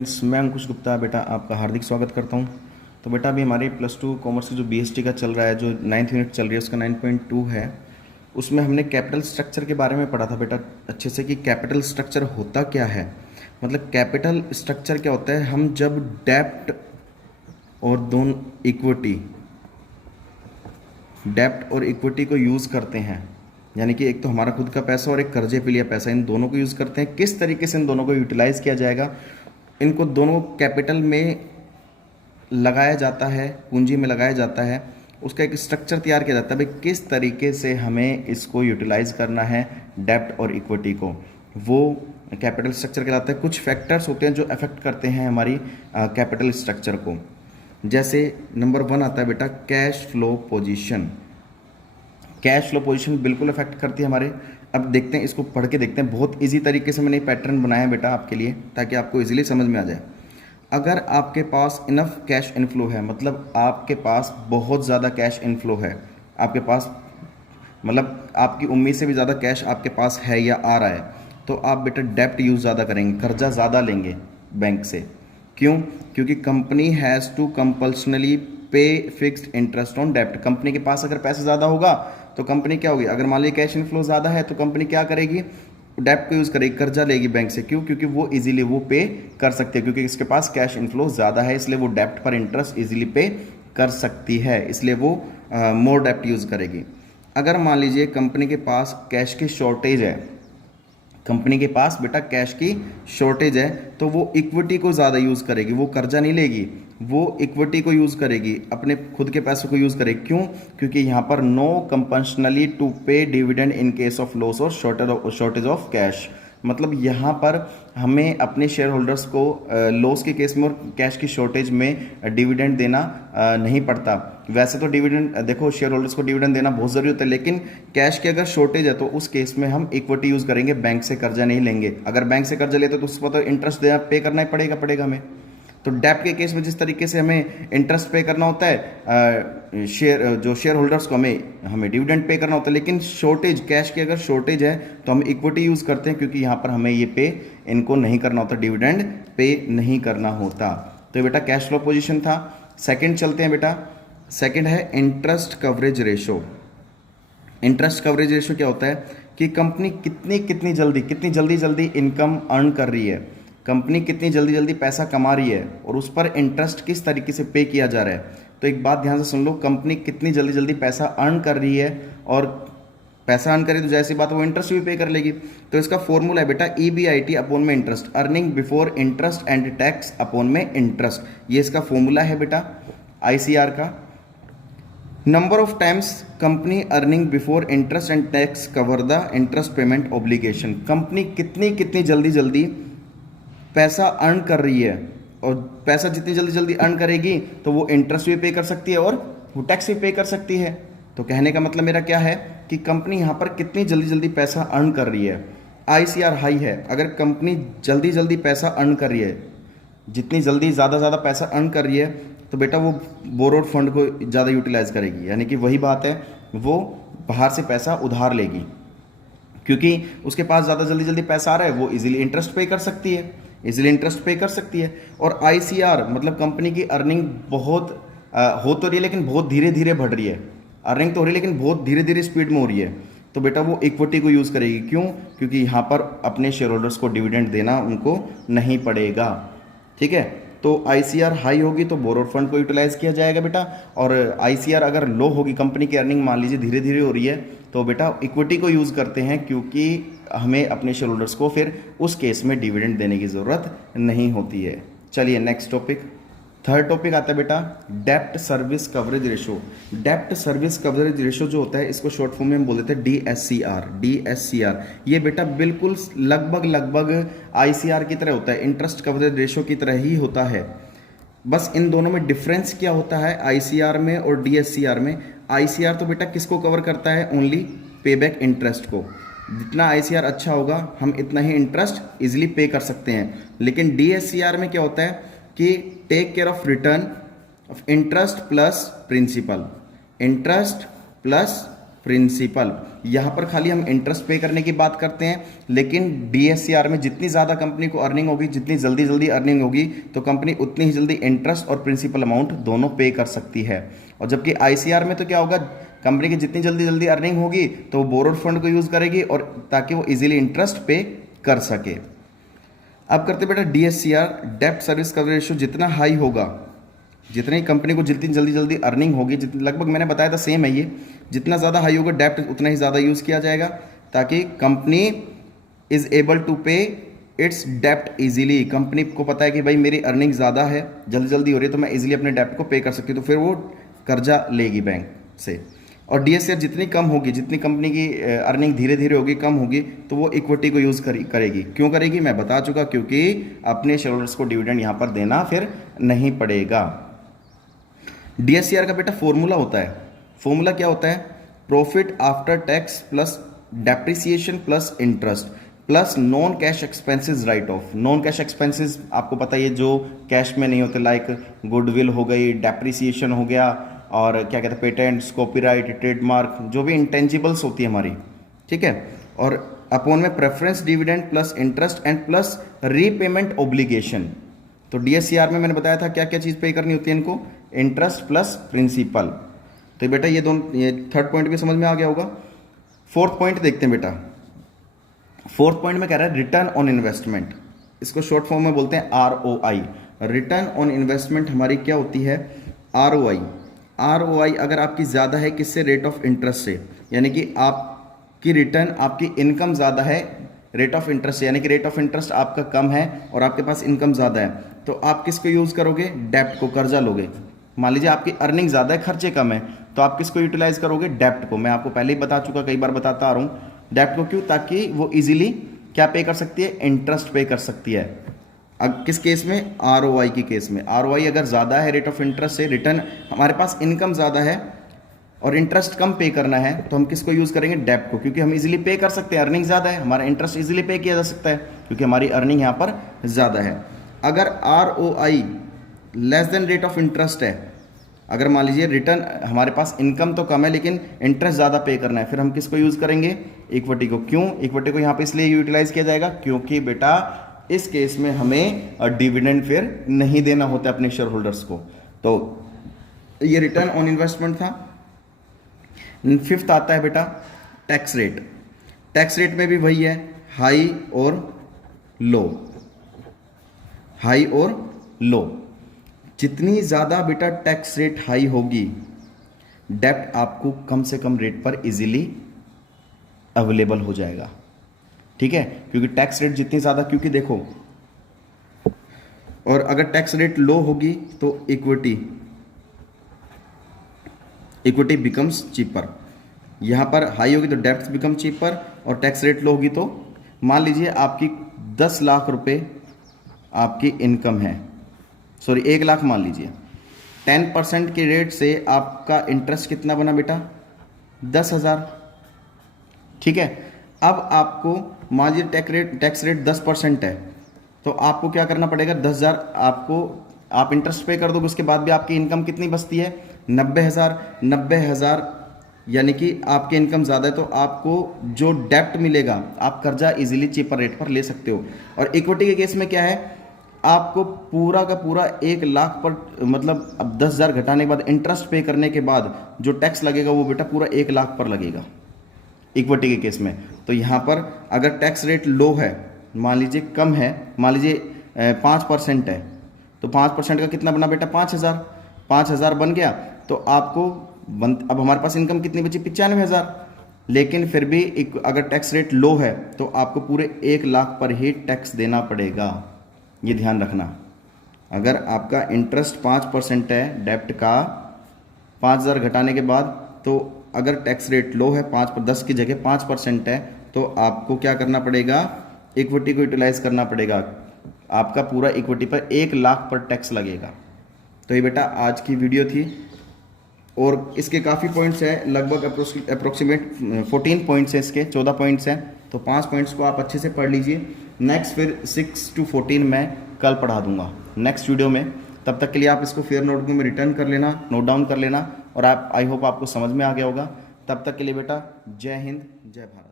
मैं अंकुश गुप्ता बेटा आपका हार्दिक स्वागत करता हूं। तो बेटा अभी हमारे +2 कॉमर्स जो बीएसटी का चल रहा है, जो 9th यूनिट चल रही है, उसका 9.2 है। उसमें हमने कैपिटल स्ट्रक्चर के बारे में पढ़ा था बेटा अच्छे से कि कैपिटल स्ट्रक्चर होता क्या है। मतलब कैपिटल स्ट्रक्चर क्या होता है, हम जब डेप्ट और दोनों इक्विटी को यूज़ करते हैं, यानी कि एक तो हमारा खुद का पैसा और एक कर्जे पे लिया पैसा, इन दोनों को यूज़ करते हैं। किस तरीके से इन दोनों को यूटिलाइज़ किया जाएगा, इनको दोनों कैपिटल में लगाया जाता है, पूंजी में लगाया जाता है, उसका एक स्ट्रक्चर तैयार किया जाता है भाई किस तरीके से हमें इसको यूटिलाइज करना है डेब्ट और इक्विटी को, वो कैपिटल स्ट्रक्चर कहलाता है। कुछ फैक्टर्स होते हैं जो अफेक्ट करते हैं हमारी कैपिटल स्ट्रक्चर को। जैसे नंबर 1 आता है बेटा cash flow position. Cash flow position बिल्कुल अफेक्ट करती है हमारे। अब देखते हैं, इसको पढ़ के देखते हैं। बहुत इजी तरीके से मैंने पैटर्न बनाया है बेटा आपके लिए, ताकि आपको इजीली समझ में आ जाए। अगर आपके पास इनफ कैश इनफ्लो है, मतलब आपके पास बहुत ज़्यादा कैश इनफ्लो है, आपके पास मतलब आपकी उम्मीद से भी ज़्यादा कैश आपके पास है या आ रहा है, तो आप बेटा डेप्ट यूज़ ज़्यादा करेंगे, कर्जा ज़्यादा लेंगे बैंक से। क्यों? क्योंकि company has to compulsorily pay fixed interest on डेप्ट। कंपनी के पास अगर पैसा ज़्यादा होगा तो कंपनी क्या होगी, अगर मान लीजिए कैश इनफ्लो ज़्यादा है तो कंपनी क्या करेगी, डेप्ट को यूज़ करेगी, कर्जा लेगी बैंक से। क्यों? क्योंकि वो इजीली वो पे कर सकती है, क्योंकि इसके पास कैश इनफ्लो ज़्यादा है, इसलिए वो डेप्ट पर इंटरेस्ट इजीली पे कर सकती है, इसलिए वो मोर डेप्ट यूज़ करेगी। अगर मान लीजिए कंपनी के पास कैश की शॉर्टेज है, कंपनी के पास बेटा कैश की शॉर्टेज है, तो वो इक्विटी को ज़्यादा यूज़ करेगी, वो कर्जा नहीं लेगी, वो इक्विटी को यूज़ करेगी, अपने खुद के पैसों को यूज़ करेगी। क्यों? क्योंकि यहाँ पर नो कंपल्सनली टू पे dividend in case of loss और शॉर्टेज ऑफ कैश। मतलब यहाँ पर हमें अपने शेयर होल्डर्स को लॉस के केस में और कैश की शॉर्टेज में डिविडेंड देना नहीं पड़ता। वैसे तो डिविडेंड देखो, शेयर होल्डर्स को डिविडेंड देना बहुत ज़रूरी होता है, लेकिन कैश की अगर शॉर्टेज है तो उस केस में हम इक्विटी यूज़ करेंगे, बैंक से कर्जा नहीं लेंगे। अगर बैंक से कर्जा लेते तो उस पर तो इंटरेस्ट देना पे करना ही पड़ेगा हमें। तो डेप्ट के केस में जिस तरीके से हमें इंटरेस्ट पे करना होता है, शेयर होल्डर्स को हमें डिविडेंड पे करना होता है, लेकिन शॉर्टेज कैश की अगर शॉर्टेज है तो हम इक्विटी यूज़ करते हैं, क्योंकि यहाँ पर हमें ये पे इनको नहीं करना होता, डिविडेंड पे नहीं करना होता। तो ये बेटा कैश फ्लो पोजीशन था। सेकंड चलते हैं बेटा, सेकंड है interest coverage ratio. Interest coverage ratio क्या होता है कि कंपनी कितनी जल्दी इनकम अर्न कर रही है, कंपनी कितनी जल्दी पैसा कमा रही है और उस पर इंटरेस्ट किस तरीके से पे किया जा रहा है। तो एक बात ध्यान से सुन लो, कंपनी कितनी जल्दी पैसा अर्न कर रही है, और पैसा अर्न करे तो जैसी बात वो इंटरेस्ट भी पे कर लेगी। तो इसका फॉर्मूला है बेटा EBIT अपॉन में interest, earning before interest and tax upon में इंटरेस्ट। ये इसका फॉर्मूला है बेटा ICR का। Number of times company earning before interest and tax cover the interest payment obligation. Company कितनी जल्दी पैसा अर्न कर रही है, और पैसा जितनी जल्दी अर्न करेगी तो वो इंटरेस्ट भी पे कर सकती है और वो टैक्स भी पे कर सकती है। तो कहने का मतलब मेरा क्या है कि कंपनी यहाँ पर कितनी जल्दी पैसा अर्न कर रही है, ICR हाई है। अगर कंपनी जल्दी पैसा अर्न कर रही है, जितनी जल्दी ज़्यादा पैसा अर्न कर रही है, तो बेटा वो बोरोड फंड को ज़्यादा यूटिलाइज करेगी, यानी कि वही बात है, वो बाहर से पैसा उधार लेगी, क्योंकि उसके पास ज़्यादा जल्दी पैसा आ रहा है, वो इजीली इंटरेस्ट पे कर सकती है, और ICR मतलब कंपनी की अर्निंग बहुत हो तो रही है, लेकिन बहुत धीरे बढ़ रही है। अर्निंग तो हो रही है लेकिन बहुत धीरे स्पीड में हो रही है, तो बेटा वो इक्विटी को यूज़ करेगी। क्यों? क्योंकि यहाँ पर अपने शेयर होल्डर्स को डिविडेंड देना उनको नहीं पड़ेगा। ठीक है, तो ICR हाई होगी तो बोरोड फंड को यूटिलाइज किया जाएगा बेटा, और ICR अगर लो होगी, कंपनी की अर्निंग मान लीजिए धीरे हो रही है, तो बेटा इक्विटी को यूज़ करते हैं, क्योंकि हमें अपने शेयर होल्डर्स को फिर उस केस में डिविडेंड देने की ज़रूरत नहीं होती है। चलिए नेक्स्ट टॉपिक, थर्ड टॉपिक आता है बेटा डेप्ट सर्विस कवरेज रेशो। डेप्ट सर्विस कवरेज रेशो जो होता है, इसको शॉर्ट फॉर्म में हम बोल देते हैं DSCR। ये बेटा बिल्कुल लगभग ICR की तरह होता है, इंटरेस्ट कवरेज रेशो की तरह ही होता है। बस इन दोनों में डिफरेंस क्या होता है ICR में और DSCR में। ICR तो बेटा किसको कवर करता है, ओनली पेबैक इंटरेस्ट को। जितना ICR अच्छा होगा हम इतना ही इंटरेस्ट इजिली पे कर सकते हैं, लेकिन DSCR में क्या होता है कि take care of return of interest plus principal. यहाँ पर खाली हम इंटरेस्ट पे करने की बात करते हैं, लेकिन डीएससीआर में जितनी ज़्यादा कंपनी को अर्निंग होगी, जितनी जल्दी जल्दी अर्निंग होगी, तो कंपनी उतनी ही जल्दी इंटरेस्ट और प्रिंसिपल अमाउंट दोनों पे कर सकती है। और जबकि आईसीआर में तो क्या होगा, कंपनी की जितनी जल्दी जल्दी अर्निंग होगी तो वो बोरोड फंड को यूज़ करेगी और ताकि वो इजीली इंटरेस्ट पे कर सके। अब करते बेटा डीएससीआर, डेब्ट सर्विस कवरेज रेशियो जितना हाई होगा, जितनी कंपनी को जितनी जल्दी जल्दी अर्निंग होगी, जितनी लगभग मैंने बताया था सेम है ये, जितना ज़्यादा हाई होगा डेब्ट उतना ही ज़्यादा यूज़ किया जाएगा, ताकि कंपनी इज़ एबल टू पे इट्स डेब्ट इजीली। कंपनी को पता है कि भाई मेरी अर्निंग ज़्यादा है, जल्दी जल्दी हो रही है, तो मैं इजीली अपने डेब्ट को पे कर सकती हूँ, तो फिर वो कर्जा लेगी बैंक से। और डीएससीआर जितनी कम होगी, जितनी कंपनी की अर्निंग धीरे धीरे होगी, कम होगी, तो वो इक्विटी को यूज़ करेगी। क्यों करेगी मैं बता चुका, क्योंकि अपने शेयर होल्डर्स को डिविडेंड यहाँ पर देना फिर नहीं पड़ेगा। डीएससीआर का बेटा फॉर्मूला होता है, फॉर्मूला क्या होता है, profit after tax plus depreciation plus interest plus non cash expenses right of. Non cash expenses आपको पता है, ये जो कैश में नहीं होते, लाइक गुडविल हो गई, डेप्रिसिएशन हो गया, और क्या कहते हैं पेटेंट्स, कॉपीराइट, ट्रेडमार्क, जो भी इंटेंजिबल्स होती है हमारी, ठीक है। और अपॉन में preference dividend plus interest and plus repayment obligation. तो डीएससीआर में मैंने बताया था क्या क्या चीज़ पे करनी होती है इनको, इंटरेस्ट प्लस प्रिंसिपल। तो बेटा ये दोनों, ये थर्ड पॉइंट भी समझ में आ गया होगा। फोर्थ पॉइंट देखते हैं बेटा। फोर्थ पॉइंट में कह रहा है रिटर्न ऑन इन्वेस्टमेंट, इसको शॉर्ट फॉर्म में बोलते हैं आरओआई। रिटर्न ऑन इन्वेस्टमेंट हमारी क्या होती है, आरओआई। आरओआई अगर आपकी ज़्यादा है किससे, रेट ऑफ इंटरेस्ट से, यानी कि आपकी रिटर्न, आपकी इनकम ज़्यादा है रेट ऑफ इंटरेस्ट से, यानी कि रेट ऑफ इंटरेस्ट आपका कम है और आपके पास इनकम ज़्यादा है, तो आप किसको यूज़ करोगे, डेब्ट को, कर्जा लोगे। मान लीजिए आपकी अर्निंग ज़्यादा है, खर्चे कम है, तो आप किसको यूटिलाइज करोगे, डेब्ट को। मैं आपको पहले ही बता चुका, कई बार बताता आ रहा हूँ डेब्ट को। क्यों, ताकि वो इजीली क्या पे कर सकती है, इंटरेस्ट पे कर सकती है। अब किस केस में, आरओआई की केस में। आरओआई अगर ज़्यादा है रेट ऑफ इंटरेस्ट से, रिटर्न हमारे पास इनकम ज़्यादा है और इंटरेस्ट कम पे करना है, तो हम किसको यूज़ करेंगे, डेब्ट को, क्योंकि हम इजीली पे कर सकते हैं, अर्निंग ज़्यादा है, हमारा इंटरेस्ट इजीली पे किया जा सकता है क्योंकि हमारी अर्निंग यहाँ पर ज़्यादा है। अगर ROI less than rate of interest है, अगर मान लीजिए रिटर्न, हमारे पास इनकम तो कम है लेकिन इंटरेस्ट ज़्यादा पे करना है, फिर हम किसको यूज़ करेंगे, इक्विटी को। क्यों, इक्विटी को यहाँ पे इसलिए यूटिलाइज किया जाएगा क्योंकि बेटा इस केस में हमें डिविडेंड फिर नहीं देना होता अपने शेयर होल्डर्स को। तो ये रिटर्न ऑन इन्वेस्टमेंट था। फिफ्थ आता है बेटा टैक्स रेट। टैक्स रेट में भी वही है, हाई और लो, हाई और लो। जितनी ज़्यादा बेटा टैक्स रेट हाई होगी, डेब्ट आपको कम से कम रेट पर इजीली अवेलेबल हो जाएगा, ठीक है। क्योंकि टैक्स रेट जितनी ज़्यादा, क्योंकि देखो, और अगर टैक्स रेट लो होगी तो इक्विटी बिकम्स चीपर। यहाँ पर हाई होगी तो डेब्ट बिकम चीपर, और टैक्स रेट लो होगी तो मान लीजिए आपकी 10 लाख रुपए आपकी इनकम है, सॉरी 1 लाख मान लीजिए, 10% के रेट से आपका इंटरेस्ट कितना बना बेटा, 10,000, ठीक है। अब आपको मान लीजिए टैक्स रेट 10% है, तो आपको क्या करना पड़ेगा, 10,000 आपको, आप इंटरेस्ट पे कर दोगे, उसके बाद भी आपकी इनकम कितनी बचती है, 90,000 यानी कि आपकी इनकम ज़्यादा है, तो आपको जो डेब्ट मिलेगा, आप कर्जा इजीली चीपर रेट पर ले सकते हो। और इक्विटी के केस में क्या है, आपको पूरा का पूरा 1 लाख पर, मतलब अब 10,000 घटाने के बाद, इंटरेस्ट पे करने के बाद जो टैक्स लगेगा वो बेटा पूरा 1 लाख पर लगेगा इक्विटी के केस में। तो यहाँ पर अगर टैक्स रेट लो है, मान लीजिए कम है, मान लीजिए 5% है, तो 5% का कितना बना बेटा, 5,000 बन गया। तो आपको अब हमारे पास इनकम कितनी बची, 95,000, लेकिन फिर भी अगर टैक्स रेट लो है तो आपको पूरे 1 लाख पर ही टैक्स देना पड़ेगा, ये ध्यान रखना। अगर आपका इंटरेस्ट 5% है डेब्ट का, 5,000 घटाने के बाद, तो अगर टैक्स रेट लो है, 10 की जगह 5% है, तो आपको क्या करना पड़ेगा, इक्विटी को यूटिलाइज करना पड़ेगा। आपका पूरा इक्विटी पर 1 लाख पर टैक्स लगेगा। तो ये बेटा आज की वीडियो थी, और इसके काफ़ी पॉइंट्स हैं, लगभग अप्रोक्सीमेट 14 पॉइंट्स हैं, इसके 14 पॉइंट्स हैं, तो 5 पॉइंट्स को आप अच्छे से पढ़ लीजिए। नेक्स्ट फिर 6 to 14 मैं कल पढ़ा दूंगा नेक्स्ट वीडियो में। तब तक के लिए आप इसको फेयर नोटबुक में रिटर्न कर लेना, नोट डाउन कर लेना, और आप, आई होप आपको समझ में आ गया होगा। तब तक के लिए बेटा जय हिंद जय भारत।